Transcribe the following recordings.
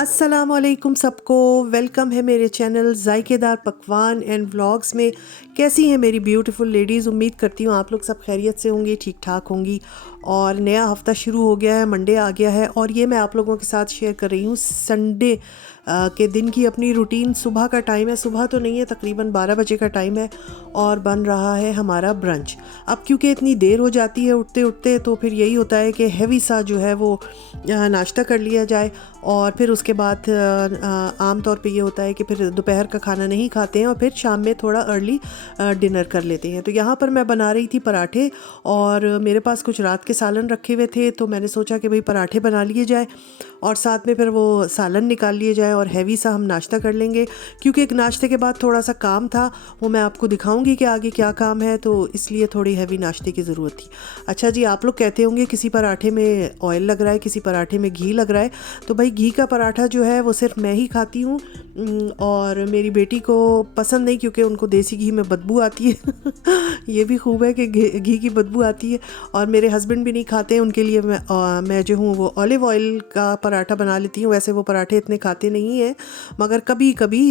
अस्सलामुअलैकुम सबको, वेलकम है मेरे चैनल जायकेदार पकवान एंड व्लॉग्स में। कैसी हैं मेरी ब्यूटीफुल लेडीज़? उम्मीद करती हूँ आप लोग सब खैरियत से होंगी, ठीक ठाक होंगी। और नया हफ़्ता शुरू हो गया है, मंडे आ गया है और ये मैं आप लोगों के साथ शेयर कर रही हूँ संडे के दिन की अपनी रूटीन। सुबह का टाइम है, सुबह तो नहीं है, तकरीबन 12 बजे का टाइम है और बन रहा है हमारा ब्रंच। अब क्योंकि इतनी देर हो जाती है उठते उठते, तो फिर यही होता है कि हैवी सा जो है वो नाश्ता कर लिया जाए और फिर उसके बाद आम तौर पे ये होता है कि फिर दोपहर का खाना नहीं खाते हैं और फिर शाम में थोड़ा अर्ली डिनर कर लेते हैं। तो यहाँ पर मैं बना रही थी पराठे और मेरे पास कुछ रात के सालन रखे हुए थे, तो मैंने सोचा कि भाई पराठे बना लिए जाए और साथ में फिर वो सालन निकाल लिए जाए और हैवी सा हम नाश्ता कर लेंगे। क्योंकि एक नाश्ते के बाद थोड़ा सा काम था, वो मैं आपको दिखाऊंगी कि आगे क्या काम है, तो इसलिए थोड़ी हैवी नाश्ते की ज़रूरत थी। अच्छा जी, आप लोग कहते होंगे किसी पराठे में ऑयल लग रहा है, किसी पराठे में घी लग रहा है। तो भाई घी का पराठा जो है वो सिर्फ मैं ही खाती हूँ और मेरी बेटी को पसंद नहीं, क्योंकि उनको देसी घी में बदबू आती है ये भी खूब है कि घी की बदबू आती है। और मेरे हस्बैंड भी नहीं खाते हैं, उनके लिए मैं जो हूँ वो ऑलिव ऑयल का पराठा बना लेती हूँ। वैसे वो पराठे इतने खाते नहीं हैं, मगर कभी कभी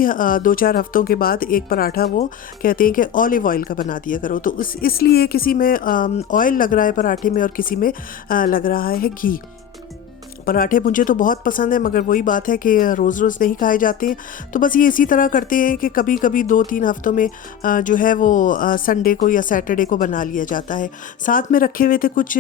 2-4 हफ्तों के बाद एक पराठा वो कहते हैं कि ऑलिव ऑयल का बना दिया करो। तो इसलिए किसी में ऑयल लग रहा है पराठे में और किसी में लग रहा है घी। पराठे मुझे तो बहुत पसंद है, मगर वही बात है कि रोज़ रोज़ नहीं खाए जाते हैं। तो बस ये इसी तरह करते हैं कि कभी कभी 2-3 हफ्तों में जो है वो संडे को या सैटरडे को बना लिया जाता है। साथ में रखे हुए थे कुछ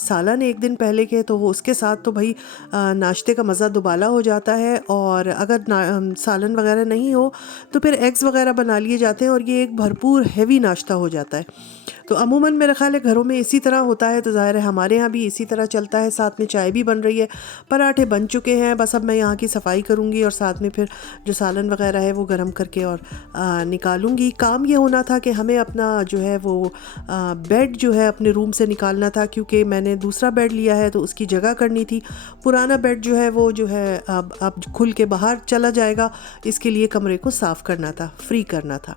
सालन एक दिन पहले के, तो वो उसके साथ तो भाई नाश्ते का मज़ा दुबाला हो जाता है। और अगर सालन वगैरह नहीं हो तो फिर एग्स वगैरह बना लिए जाते हैं और ये एक भरपूर हैवी नाश्ता हो जाता है। तो अमूमन मेरा ख़्याल है घरों में इसी तरह होता है, तो ज़ाहिर है हमारे यहाँ भी इसी तरह चलता है। साथ में चाय भी बन रही है, पराठे बन चुके हैं, बस अब मैं यहाँ की सफाई करूँगी और साथ में फिर जो सालन वगैरह है वो गर्म करके और निकालूंगी। काम ये होना था कि हमें अपना जो है वो बेड जो है अपने रूम से निकालना था, क्योंकि मैंने दूसरा बेड लिया है तो उसकी जगह करनी थी। पुराना बेड जो है वो जो है अब खुल के बाहर चला जाएगा, इसके लिए कमरे को साफ़ करना था, फ्री करना था।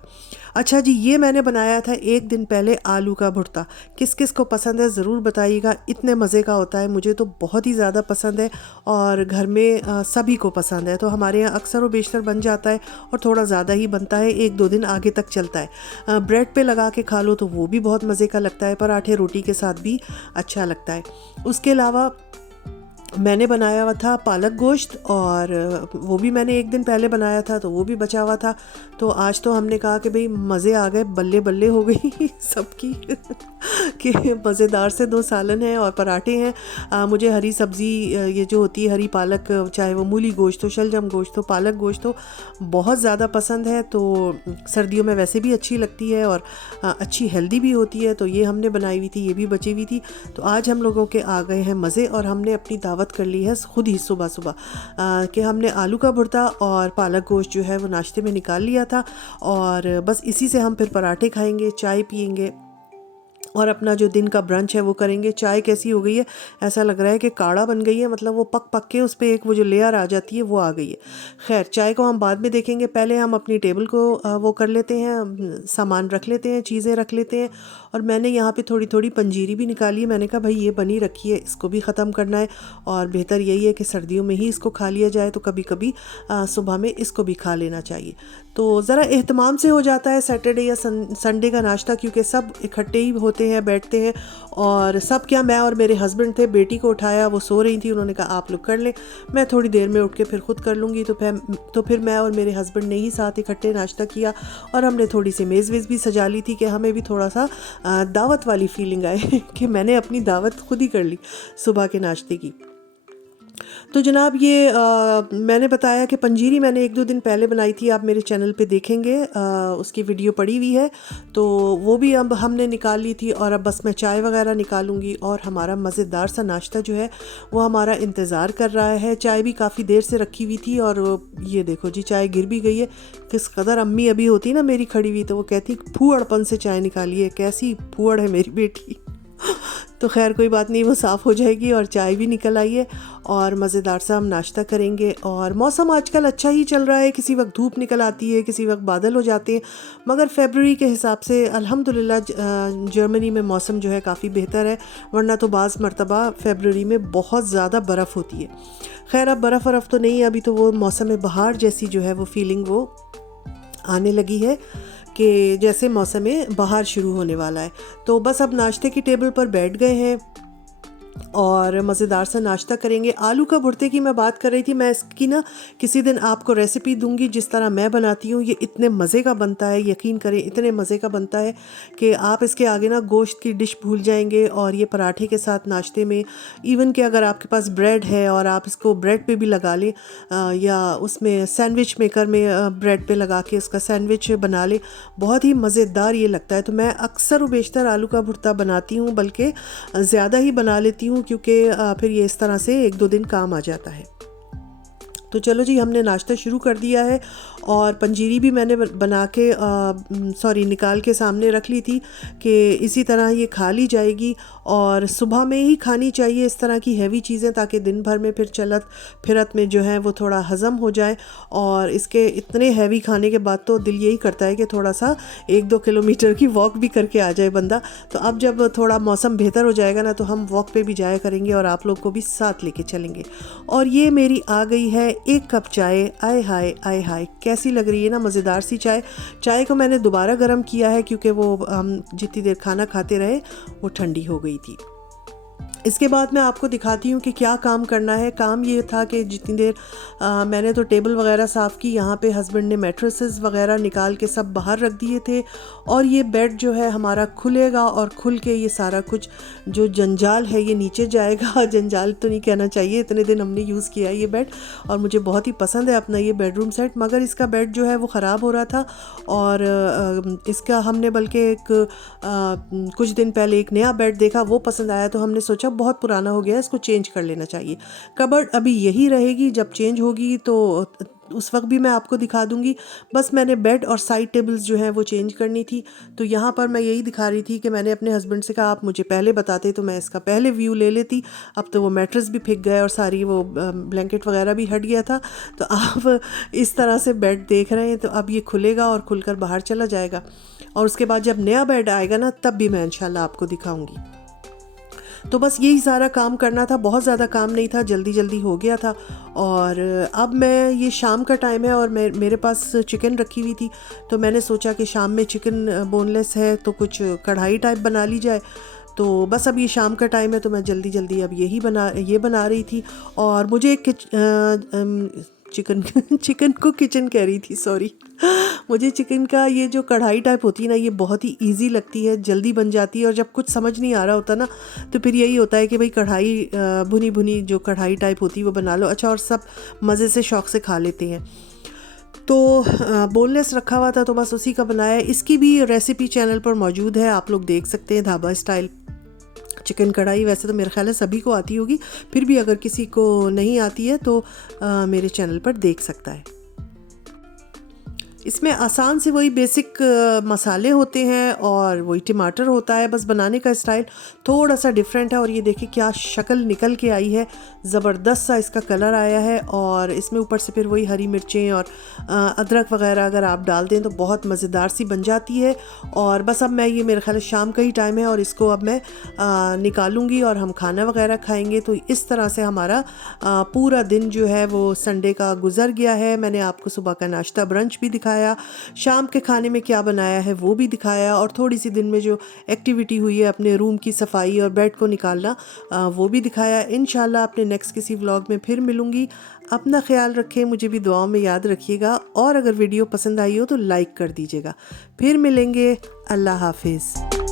अच्छा जी, ये मैंने बनाया था एक दिन पहले आलू का भुर्ता। किस किस को पसंद है ज़रूर बताइएगा, इतने मज़े का होता है, मुझे तो बहुत ही ज़्यादा पसंद है और घर में सभी को पसंद है। तो हमारे यहाँ अक्सर व बेशतर बन जाता है और थोड़ा ज़्यादा ही बनता है, 1-2 दिन आगे तक चलता है। ब्रेड पे लगा के खा लो तो वो भी बहुत मज़े का लगता है, पराठे रोटी के साथ भी अच्छा लगता है। उसके अलावा मैंने बनाया हुआ था पालक गोश्त और वो भी मैंने एक दिन पहले बनाया था, तो वो भी बचा हुआ था। तो आज तो हमने कहा कि भाई मज़े आ गए, बल्ले बल्ले हो गई सबकी कि मज़ेदार से 2 सालन हैं और पराठे हैं। मुझे हरी सब्ज़ी ये जो होती है हरी पालक, चाहे वो मूली गोश्त हो, शलजम गोश्त हो, पालक गोश्त हो, बहुत ज़्यादा पसंद है। तो सर्दियों में वैसे भी अच्छी लगती है और अच्छी हेल्दी भी होती है। तो ये हमने बनाई हुई थी, ये भी बची हुई थी। तो आज हम लोगों के आ गए हैं मज़े और हमने अपनी दावत कर ली है खुद ही सुबह सुबह कि हमने आलू का भुर्ता और पालक गोश्त जो है वो नाश्ते में निकाल लिया था और बस इसी से हम फिर पराठे खाएंगे, चाय पियेंगे और अपना जो दिन का ब्रंच है वो करेंगे। चाय कैसी हो गई है, ऐसा लग रहा है कि काढ़ा बन गई है, मतलब वो पक पक के उस पर एक वो जो लेयर आ जाती है वो आ गई है। खैर, चाय को हम बाद में देखेंगे, पहले हम अपनी टेबल को वो कर लेते हैं, सामान रख लेते हैं, चीज़ें रख लेते हैं। और मैंने यहाँ पे थोड़ी थोड़ी पंजीरी भी निकाली है। मैंने कहा भाई ये बनी रखी है, इसको भी ख़त्म करना है और बेहतर यही है कि सर्दियों में ही इसको खा लिया जाए, तो कभी कभी सुबह में इसको भी खा लेना चाहिए। तो ज़रा एहतमाम से हो जाता है सैटरडे या संडे का नाश्ता, क्योंकि सब इकट्ठे ही होते हैं, बैठते हैं। और सब क्या, मैं और मेरे हस्बैंड थे, बेटी को उठाया, वो सो रही थी, उन्होंने कहा आप लोग कर लें, मैं थोड़ी देर में उठ के फिर खुद कर लूँगी। तो फिर मैं और मेरे हस्बैंड ने ही साथ इकट्ठे नाश्ता किया और हमने थोड़ी सी मेज़ वेज़ भी सजा ली थी कि हमें भी थोड़ा सा दावत वाली फीलिंग आए कि मैंने अपनी दावत खुद ही कर ली सुबह के नाश्ते की। तो जनाब ये मैंने बताया कि पंजीरी मैंने 1-2 दिन पहले बनाई थी, आप मेरे चैनल पे देखेंगे, उसकी वीडियो पड़ी हुई है। तो वो भी अब हमने निकाल ली थी और अब बस मैं चाय वगैरह निकालूंगी और हमारा मज़ेदार सा नाश्ता जो है वो हमारा इंतज़ार कर रहा है। चाय भी काफ़ी देर से रखी हुई थी और ये देखो जी, चाय गिर भी गई है। किस कदर अम्मी अभी होती ना मेरी खड़ी हुई, तो वो कहती फूहड़पन से चाय निकाली है, कैसी फूहड़ है मेरी बेटी तो खैर कोई बात नहीं, वो साफ़ हो जाएगी और चाय भी निकल आई है और मज़ेदार सा हम नाश्ता करेंगे। और मौसम आजकल अच्छा ही चल रहा है, किसी वक्त धूप निकल आती है, किसी वक्त बादल हो जाते हैं, मगर फ़रवरी के हिसाब से अल्हम्दुलिल्लाह जर्मनी में मौसम जो है काफ़ी बेहतर है, वरना तो बाज़ मरतबा फ़रवरी में बहुत ज़्यादा बर्फ़ होती है। खैर अब बर्फ़ तो नहीं है, अभी तो वो मौसम बहार जैसी जो है वो फीलिंग वो आने लगी है कि जैसे मौसम में बाहर शुरू होने वाला है। तो बस अब नाश्ते की टेबल पर बैठ गए हैं और मज़ेदार सा नाश्ता करेंगे। आलू का भुर्ते की मैं बात कर रही थी, मैं इसकी ना किसी दिन आपको रेसिपी दूंगी जिस तरह मैं बनाती हूँ। ये इतने मज़े का बनता है, यकीन करें इतने मज़े का बनता है कि आप इसके आगे ना गोश्त की डिश भूल जाएंगे। और ये पराठे के साथ नाश्ते में, इवन कि अगर आपके पास ब्रेड है और आप इसको ब्रेड पे भी लगा लें या उसमें सैंडविच मेकर में ब्रेड पे लगा के उसका सैंडविच बना लें, बहुत ही मज़ेदार ये लगता है। तो मैं अक्सर व बेशतर आलू का भुर्ता बनाती हूँ, बल्कि ज़्यादा ही बना लेती हूँ, क्योंकि फिर ये इस तरह से 1-2 दिन काम आ जाता है। तो चलो जी, हमने नाश्ता शुरू कर दिया है और पंजीरी भी मैंने बना के निकाल के सामने रख ली थी कि इसी तरह ये खा ली जाएगी। और सुबह में ही खानी चाहिए इस तरह की हैवी चीज़ें, ताकि दिन भर में फिर चलत फिरत में जो है वो थोड़ा हज़म हो जाए। और इसके इतने हैवी खाने के बाद तो दिल यही करता है कि थोड़ा सा 1-2 किलोमीटर की वॉक भी करके आ जाए बंदा। तो अब जब थोड़ा मौसम बेहतर हो जाएगा ना, तो हम वॉक पे भी जाया करेंगे और आप लोग को भी साथ लेके चलेंगे। और ये मेरी आ गई है 1 कप चाय। आय हाय आय हाय, कैसी लग रही है ना, मज़ेदार सी चाय। चाय को मैंने दोबारा गर्म किया है, क्योंकि वो हम जितनी देर खाना खाते रहे वो ठंडी हो गई थी। इसके बाद मैं आपको दिखाती हूँ कि क्या काम करना है। काम ये था कि जितनी देर मैंने तो टेबल वगैरह साफ़ की, यहाँ पे हस्बैंड ने मैट्रेसेस वगैरह निकाल के सब बाहर रख दिए थे। और ये बेड जो है हमारा खुलेगा और खुल के ये सारा कुछ जो जंजाल है ये नीचे जाएगा। जंजाल तो नहीं कहना चाहिए, इतने दिन हमने यूज़ किया है ये बेड और मुझे बहुत ही पसंद है अपना ये बेडरूम सेट। मगर इसका बेड जो है वो ख़राब हो रहा था और इसका हमने बल्कि कुछ दिन पहले एक नया बेड देखा, वो पसंद आया, तो हमने सोचा बहुत पुराना हो गया, इसको चेंज कर लेना चाहिए। कबर्ड अभी यही रहेगी, जब चेंज होगी तो उस वक्त भी मैं आपको दिखा दूंगी। बस मैंने बेड और साइड टेबल्स जो है वो चेंज करनी थी। तो यहाँ पर मैं यही दिखा रही थी कि मैंने अपने हस्बैंड से कहा आप मुझे पहले बताते तो मैं इसका पहले व्यू ले लेती। अब तो वो मैट्रेस भी फेंक गए और सारी वो ब्लैंकेट वगैरह भी हट गया था। तो आप इस तरह से बेड देख रहे हैं, तो अब ये खुलेगा और खुलकर बाहर चला जाएगा। और उसके बाद जब नया बेड आएगा ना, तब भी मैं इंशाल्लाह आपको दिखाऊंगी। तो बस यही सारा काम करना था, बहुत ज़्यादा काम नहीं था, जल्दी जल्दी हो गया था। और अब मैं, ये शाम का टाइम है और मेरे पास चिकन रखी हुई थी, तो मैंने सोचा कि शाम में चिकन बोनलेस है तो कुछ कढ़ाई टाइप बना ली जाए। तो बस अब ये शाम का टाइम है, तो मैं जल्दी जल्दी अब ये बना रही थी। और मुझे एक चिकन चिकन को किचन कह रही थी, सॉरी। मुझे चिकन का ये जो कढ़ाई टाइप होती है ना, ये बहुत ही इजी लगती है, जल्दी बन जाती है। और जब कुछ समझ नहीं आ रहा होता ना, तो फिर यही होता है कि भाई कढ़ाई भुनी भुनी जो कढ़ाई टाइप होती है वो बना लो। अच्छा, और सब मज़े से शौक़ से खा लेते हैं। तो बोनलेस रखा हुआ था, तो बस उसी का बनाया। इसकी भी रेसिपी चैनल पर मौजूद है, आप लोग देख सकते हैं। ढाबा स्टाइल चिकन कढ़ाई वैसे तो मेरे ख्याल है सभी को आती होगी, फिर भी अगर किसी को नहीं आती है तो मेरे चैनल पर देख सकता है। इसमें आसान से वही बेसिक मसाले होते हैं और वही टमाटर होता है, बस बनाने का स्टाइल थोड़ा सा डिफरेंट है। और ये देखिए क्या शक्ल निकल के आई है, ज़बरदस्त सा इसका कलर आया है। और इसमें ऊपर से फिर वही हरी मिर्चें और अदरक वगैरह अगर आप डाल दें तो बहुत मज़ेदार सी बन जाती है। और बस अब मैं, ये मेरे ख्याल शाम का ही टाइम है और इसको अब मैं निकालूंगी और हम खाना वगैरह खाएंगे। तो इस तरह से हमारा पूरा दिन जो है वो संडे का गुजर गया है। मैंने आपको सुबह का नाश्ता ब्रंच भी दिखाया, शाम के खाने में क्या बनाया है वो भी दिखाया, और थोड़ी सी दिन में जो एक्टिविटी हुई है अपने रूम की सफाई और बेड को निकालना, वो भी दिखाया। इंशाल्लाह अपने नेक्स्ट किसी व्लॉग में फिर मिलूंगी। अपना ख्याल रखें, मुझे भी दुआओं में याद रखिएगा, और अगर वीडियो पसंद आई हो तो लाइक कर दीजिएगा। फिर मिलेंगे, अल्लाह हाफिज़।